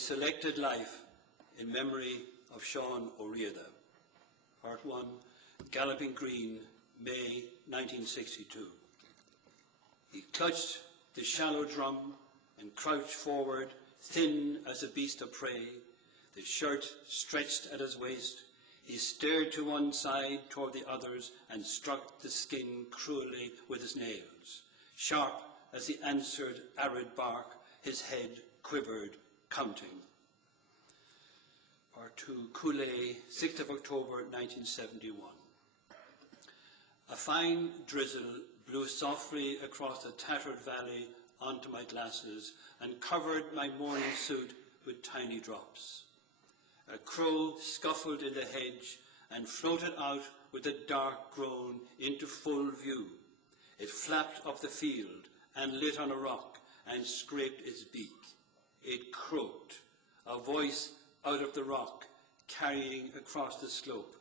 Selected Life in Memory of Sean O'Riordan. Part 1, Galloping Green, May 1962. He clutched the shallow drum and crouched forward, thin as a beast of prey, the shirt stretched at his waist. He stared to one side toward the others and struck the skin cruelly with his nails. Sharp as he answered arid bark, his head quivered, counting. Part 2, Cooley, 6th of October 1971. A fine drizzle blew softly across the tattered valley onto my glasses and covered my morning suit with tiny drops. A crow scuffled in the hedge and floated out with a dark groan into full view. It flapped up the field and lit on a rock and scraped its beak. It croaked, a voice out of the rock carrying across the slope.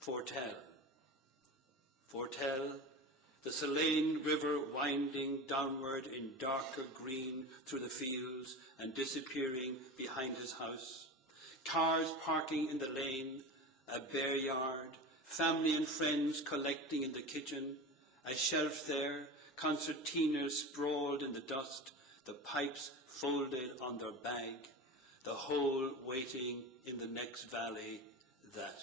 Foretell. Foretell, the Selene River winding downward in darker green through the fields and disappearing behind his house. Cars parking in the lane, a bare yard, family and friends collecting in the kitchen, a shelf there, concertinas sprawled in the dust, the pipes folded on their bag, the whole waiting in the next valley that.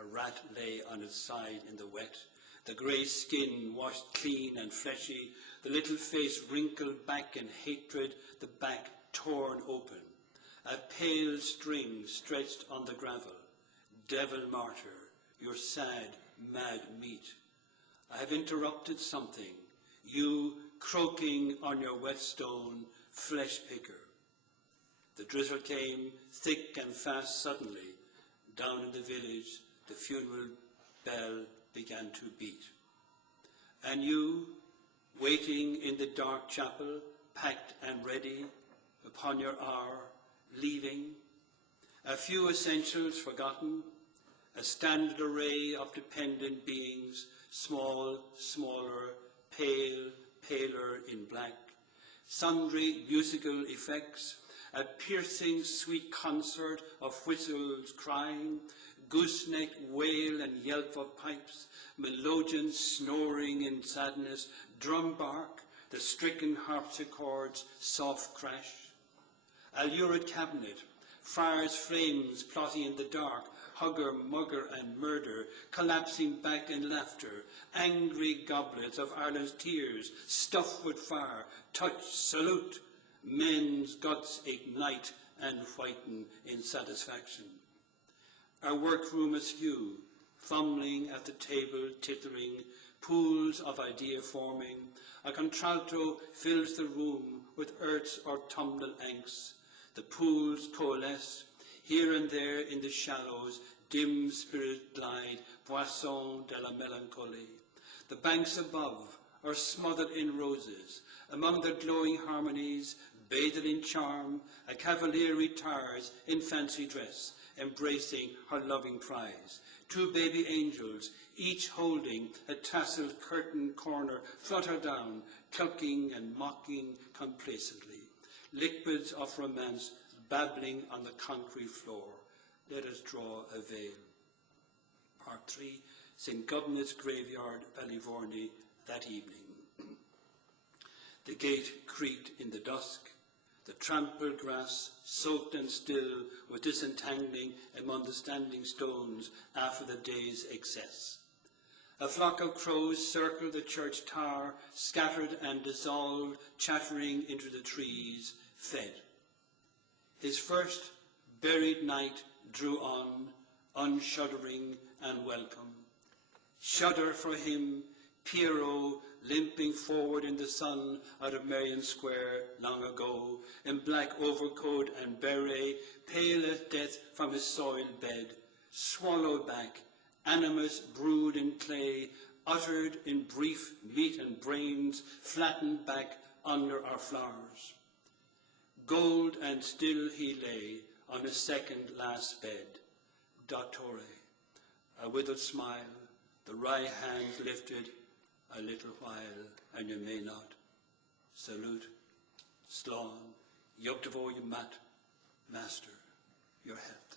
A rat lay on its side in the wet, the grey skin washed clean and fleshy, the little face wrinkled back in hatred, the back torn open. A pale string stretched on the gravel. Devil martyr, your sad, mad meat. I have interrupted something. You croaking on your whetstone, flesh picker. The drizzle came thick and fast suddenly. Down in the village, the funeral bell began to beat. And you, waiting in the dark chapel, packed and ready, upon your hour, leaving, a few essentials forgotten, a standard array of dependent beings, small, smaller, pale, paler in black, sundry musical effects, a piercing sweet concert of whistles crying, gooseneck wail and yelp of pipes, melodeon snoring in sadness, drum bark, the stricken harpsichord's soft crash, a lurid cabinet, fire's flames plotting in the dark, hugger, mugger and murder, collapsing back in laughter, angry goblets of Ireland's tears, stuffed with fire, touch, salute, men's guts ignite and whiten in satisfaction. Our workroom askew, fumbling at the table, tittering, pools of idea forming, a contralto fills the room with Earth's autumnal angst. The pools coalesce, here and there in the shallows, dim spirit glide, boisson de la mélancolie. The banks above are smothered in roses. Among the glowing harmonies, bathed in charm, a cavalier retires in fancy dress, embracing her loving prize. Two baby angels, each holding a tasseled curtain corner, flutter down, clucking and mocking complacently. Liquids of romance babbling on the concrete floor. Let us draw a veil. Part 3, St. Gubnet's Graveyard, Ballyvorney, that evening. The gate creaked in the dusk. The trampled grass, soaked and still, was disentangling among the standing stones after the day's excess. A flock of crows circled the church tower, scattered and dissolved, chattering into the trees, fed. His first buried night drew on, unshuddering and welcome. Shudder for him, Pierrot limping forward in the sun out of Merrion Square long ago, in black overcoat and beret, pale as death from his soiled bed, swallowed back, animus brewed in clay, uttered in brief meat and brains, flattened back under our flowers. Gold and still he lay on his second last bed, Dottore, a withered smile, the right hand lifted, a little while, and you may not. Salute, Slán, Hjälp till vår mat, Master, your help.